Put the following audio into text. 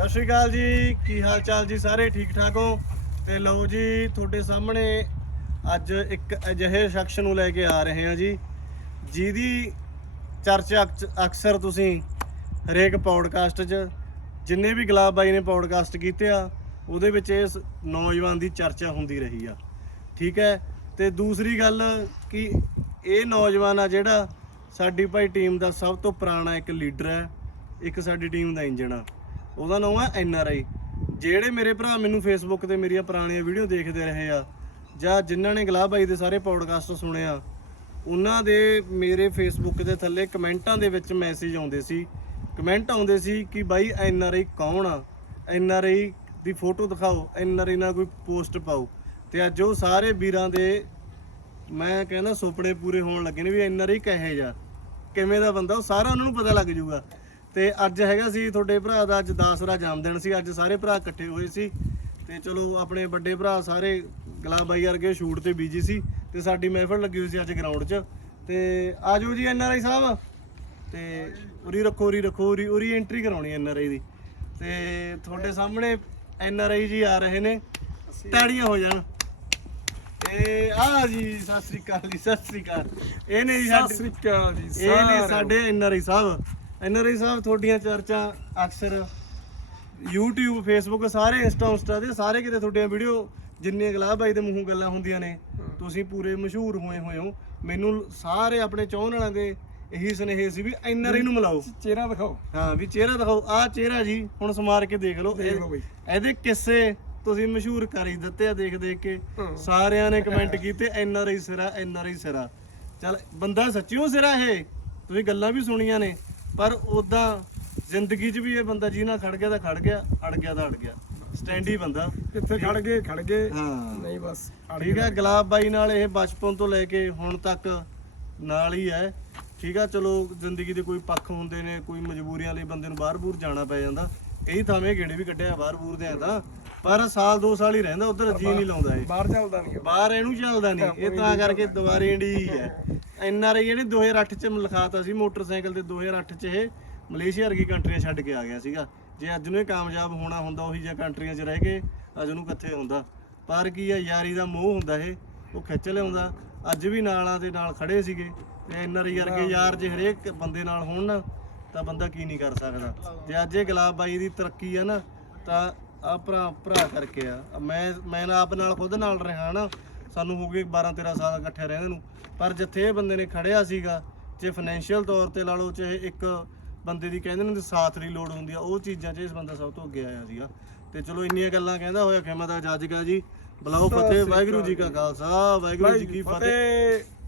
ਸਤਿ ਸ਼੍ਰੀ ਅਕਾਲ ਜੀ, ਕੀ ਹਾਲ ਚਾਲ ਜੀ ਸਾਰੇ? ਠੀਕ ਠਾਕ ਹੋ? ਤੇ ਲਓ ਜੀ, ਤੁਹਾਡੇ ਸਾਹਮਣੇ ਅੱਜ ਇੱਕ ਅਜਿਹੇ ਸ਼ਖਸ ਨੂੰ ਲੈ ਕੇ ਆ ਰਹੇ ਹਾਂ ਜੀ, ਜਿਹਦੀ ਚਰਚਾ ਅਕਸ- ਅਕਸਰ ਤੁਸੀਂ ਹਰੇਕ ਪੌਡਕਾਸਟ 'ਚ ਜਿੰਨੇ ਵੀ ਗੁਲਾਬ ਬਾਈ ਨੇ ਪੌਡਕਾਸਟ ਕੀਤੇ ਆ, ਉਹਦੇ ਵਿੱਚ ਇਸ ਨੌਜਵਾਨ ਦੀ ਚਰਚਾ ਹੁੰਦੀ ਰਹੀ ਆ। ਠੀਕ ਹੈ? ਤੇ ਦੂਸਰੀ ਗੱਲ ਕਿ ਇਹ ਨੌਜਵਾਨ ਆ ਜਿਹੜਾ ਸਾਡੀ ਭਾਈ ਟੀਮ ਦਾ ਸਭ ਤੋਂ ਪੁਰਾਣਾ ਇੱਕ ਲੀਡਰ ਹੈ, ਇੱਕ ਸਾਡੀ ਟੀਮ ਦਾ ਇੰਜਣ ਆ। ਉਹਦਾ ਨਾਮ ਹੈ ਐਨ ਆਰ ਆਈ। ਜਿਹੜੇ ਮੇਰੇ ਭਰਾ ਮੈਨੂੰ ਫੇਸਬੁੱਕ ਤੇ ਮੇਰੀਆਂ ਪੁਰਾਣੀਆਂ ਵੀਡੀਓ ਦੇਖਦੇ ਰਹੇ ਆ, ਜਾਂ ਜਿਨ੍ਹਾਂ ਨੇ ਗੁਲਾਬ ਬਾਈ ਦੇ ਸਾਰੇ ਪੌਡਕਾਸਟ ਆ, ਉਹਨਾਂ ਦੇ ਮੇਰੇ ਫੇਸਬੁੱਕ ਦੇ ਥੱਲੇ ਕਮੈਂਟਾਂ ਦੇ ਵਿੱਚ ਮੈਸੇਜ ਆਉਂਦੇ ਸੀ। ਕਮੈਂਟ ਆਉਂਦੇ ਸੀ ਕਿ ਬਾਈ ਐਨ ਆਰ ਆਈ ਕੌਣ ਆ? N R I the photo ਦਿਖਾਓ, ਐਨ ਆਰ ਆਈ ਨਾਲ ਕੋਈ ਪੋਸਟ ਪਾਓ। ਤੇ ਅੱਜ ਉਹ ਸਾਰੇ ਵੀਰਾਂ ਦੇ ਮੈਂ ਕਹਿੰਦਾ ਸੁਪਨੇ ਪੂਰੇ ਹੋਣ ਲੱਗੇ ਨੇ ਵੀ ਐਨ ਆਰ ਆਈ ਕਹੇ ਜਾ ਕਿਵੇਂ ਦਾ ਬੰਦਾ, ਉਹ ਸਾਰਾ ਉਹਨਾਂ ਨੂੰ ਪਤਾ ਲੱਗ ਜਾਊਗਾ। ਤੇ ਅੱਜ ਹੈਗਾ ਸੀ ਤੁਹਾਡੇ ਭਰਾ ਦਾ ਅੱਜ 10 ਦਾ ਜਨਮ ਦਿਨ ਸੀ ਅੱਜ ਸਾਰੇ ਭਰਾ ਇਕੱਠੇ ਹੋਏ ਸੀ। ਤੇ ਚਲੋ ਆਪਣੇ ਵੱਡੇ ਭਰਾ ਸਾਰੇ ਗੁਲਾਬ ਬਾਈ ਵਰਗੇ ਸ਼ੂਟ ਤੇ ਬੀਜੀ ਸੀ ਤੇ ਸਾਡੀ ਮਹਿਫਲ ਲੱਗੀ ਹੋਈ ਸੀ ਅੱਜ ਗਰਾਊਂਡ 'ਚ। ਤੇ ਆਜੋ ਜੀ ਐਨ ਆਰ ਆਈ ਸਾਹਿਬ। ਤੇ ਉਰੀ ਰੱਖੋ ਉਰੀ ਰੱਖੋ ਉਰੀ ਉਰੀ ਐਂਟਰੀ ਕਰਾਉਣੀ ਐਨ ਆਰ ਆਈ ਦੀ। ਤੇ ਤੁਹਾਡੇ ਸਾਹਮਣੇ ਐਨ ਆਰ ਆਈ ਜੀ ਆ ਰਹੇ ਨੇ। ਤਾੜੀਆਂ ਹੋ ਜਾਣ। ਤੇ ਆ ਜੀ ਸਤਿ ਸ੍ਰੀ ਅਕਾਲ ਜੀ ਸਤਿ ਸ੍ਰੀ ਅਕਾਲ। ਇਹ ਨੇ ਜੀ ਸਤਿ ਸ੍ਰੀ ਅਕਾਲ ਜੀ ਇਹ ਨੇ ਸਾਡੇ ਐਨਆਰਆਈ ਸਾਹਿਬ। ਐਨਆਰਆਈ ਸਾਹਿਬ ਤੁਹਾਡੀਆਂ ਚਰਚਾ ਅਕਸਰ YouTube Facebook ਸਾਰੇ ਇੰਸਟਾ ਉਸਟਾ ਤੇ ਸਾਰੇ ਕਿਤੇ ਤੁਹਾਡੀਆਂ ਵੀਡੀਓ ਜਿੰਨੀਆਂ ਗਲਾਬ ਬਾਈ ਦੇ ਮੂੰਹੋਂ ਗੱਲਾਂ ਹੁੰਦੀਆਂ ਨੇ ਤੁਸੀਂ ਪੂਰੇ ਮਸ਼ਹੂਰ ਹੋਏ ਹੋਏ ਹੋ। ਮੈਨੂੰ ਸਾਰੇ ਆਪਣੇ ਚਾਹਣ ਵਾਲਿਆਂ ਦੇ ਇਹੀ ਸੁਨੇਹੇ ਸੀ ਵੀ ਐਨਆਰਆਈ ਨੂੰ ਮਿਲਾਓ। ਚਿਹਰਾ ਦਿਖਾਓ ਹਾਂ ਵੀ ਚਿਹਰਾ ਦਿਖਾਓ। ਆਹ ਚਿਹਰਾ ਜੀ ਹੁਣ ਸਮਾਰ ਕੇ ਦੇਖ ਲਓ। ਇਹਦੇ ਕਿੱਸੇ ਤੁਸੀਂ ਮਸ਼ਹੂਰ ਕਰ ਹੀ ਦਿੱਤੇ ਆ ਦੇਖ ਦੇਖ ਕੇ। ਸਾਰਿਆਂ ਨੇ ਕਮੈਂਟ ਕੀਤੇ ਐਨ ਆਰ ਆਈ ਸਿਰਾ ਐਨ ਆਰ ਆਈ ਸਿਰਾ। ਚਲ ਬੰਦਾ ਸੱਚੀਓ ਸਿਰਾ ਇਹ। ਤੁਸੀਂ ਗੱਲਾਂ ਵੀ ਸੁਣੀਆਂ ਨੇ। ਪਰ ਉਦਾਂ ਜ਼ਿੰਦਗੀ 'ਚ ਵੀ ਇਹ ਬੰਦਾ ਜਿਹਨਾਂ ਖੜ ਗਿਆ ਤਾਂ ਖੜ ਗਿਆ ਅੜ ਗਿਆ ਤਾਂ ਅੜ ਗਿਆ। ਸਟੈਂਡੀ ਬੰਦਾ। ਕਿੱਥੇ ਖੜ ਗਏ ਖੜ ਗਏ। ਹਾਂ। ਨਹੀਂ ਬਸ। ਠੀਕ ਹੈ ਗੁਲਾਬ ਬਾਈ ਨਾਲ ਇਹ ਬਚਪਨ ਤੋਂ ਲੈ ਕੇ ਹੁਣ ਤੱਕ ਨਾਲ ਹੀ ਹੈ। ਠੀਕ ਆ ਚਲੋ ਜ਼ਿੰਦਗੀ ਦੇ ਕੋਈ ਪੱਖ ਹੁੰਦੇ ਨੇ ਕੋਈ ਮਜਬੂਰੀਆਂ ਲਈ ਬੰਦੇ ਨੂੰ ਬਾਹਰ-ਬੂਰ ਜਾਣਾ ਪੈ ਜਾਂਦਾ। ਇਹੀ ਥਾਵੇਂ ਗੇੜੇ ਵੀ ਕੱਢਿਆ ਬਾਹਰ-ਬੂਰ ਦੇ ਤਾਂ ਪਰ ਸਾਲ ਦੋ ਸਾਲ ਹੀ ਰਹਿੰਦਾ ਉਧਰ ਜੀ ਨਹੀਂ ਲਾਉਂਦਾ ਇਹ। ਬਾਹਰ ਚੱਲਦਾ ਨਹੀਂ ਬਾਹਰ ਇਹਨੂੰ ਚੱਲਦਾ ਨਹੀਂ ਇਹ ਤਾਂ ਕਰਕੇ ਦੁਬਾਰੇ ਇੰਡੀ ਹੈ। ਐਨ ਆਰ ਆਈ ਇਹਨੇ 2008 ਚ ਲਿਖਾਤਾ ਸੀ, ਮੋਟਰਸਾਈਕਲ ਤੇ 2008 ਚ ਇਹ ਮਲੇਸ਼ੀਆ ਵਰਗੀ ਕੰਟਰੀਆਂ ਛੱਡ ਕੇ ਆ ਗਿਆ ਸੀਗਾ। ਜੇ ਅੱਜ ਨੂੰ ਇਹ ਕਾਮਯਾਬ ਹੋਣਾ ਹੁੰਦਾ, ਉਹੀ ਜਿਹਾ ਕੰਟਰੀਆਂ 'ਚ ਰਹਿ ਕੇ ਅੱਜ ਨੂੰ ਕਿੱਥੇ ਹੁੰਦਾ। ਪਰ ਕੀ ਆ, ਯਾਰੀ ਦਾ ਮੋਹ ਹੁੰਦਾ ਇਹ, ਉਹ ਖਿੱਚ ਲਿਆਉਂਦਾ। ਅੱਜ ਵੀ ਨਾਲਾਂ ਦੇ ਨਾਲ ਖੜੇ ਸੀਗੇ ਤੇ ਐਨ ਆਰ ਆਈ ਵਰਗੇ ਯਾਰ ਜੇ ਹਰੇਕ ਬੰਦੇ ਨਾਲ ਹੋਣ ਨਾ, ਤਾਂ ਬੰਦਾ ਕੀ ਨਹੀਂ ਕਰ ਸਕਦਾ। ਜੇ ਅੱਜ ਇਹ ਗੁਲਾਬ ਬਾਈ ਦੀ ਤਰੱਕੀ ਆ ਨਾ, ਤਾਂ ਆ ਭਰਾ ਭਰਾ ਕਰਕੇ ਆ। ਮੈਂ ਮੈਂ ਨਾ ਆਪ ਨਾਲ, ਖੁਦ ਨਾਲ ਰਿਹਾ ਨਾ ਸਾਨੂੰ ਹੋ ਗਏ 12 13 ਸਾਲ ਇਕੱਠੇ ਰਹਿੰਦੇ ਨੂੰ। ਪਰ ਜਿੱਥੇ ਇਹ ਬੰਦੇ ਨੇ ਖੜਿਆ ਸੀਗਾ ਜੇ ਫਾਈਨੈਂਸ਼ੀਅਲ ਤੌਰ ਤੇ ਲਾ ਲਓ ਚਾਹੇ ਇੱਕ ਬੰਦੇ ਦੀ ਕਹਿੰਦੇ ਨੇ ਸਾਥ ਦੀ ਲੋੜ ਹੁੰਦੀ ਆ ਉਹ ਚੀਜ਼ਾਂ 'ਚ ਇਸ ਬੰਦਾ ਸਭ ਤੋਂ ਅੱਗੇ ਆਇਆ ਸੀਗਾ। ਤੇ ਚਲੋ ਇੰਨੀਆਂ ਗੱਲਾਂ ਕਹਿੰਦਾ ਹੋਇਆ ਖਿਮਾ ਦਾ ਜੱਜ ਗਾ ਜੀ। ਬੁਲਾਓ ਫਤਿਹ ਵਾਹਿਗੁਰੂ ਜੀ ਕਾ ਖਾਲਸਾ ਵਾਹਿਗੁਰੂ ਜੀ ਕੀ ਫਤਿਹ।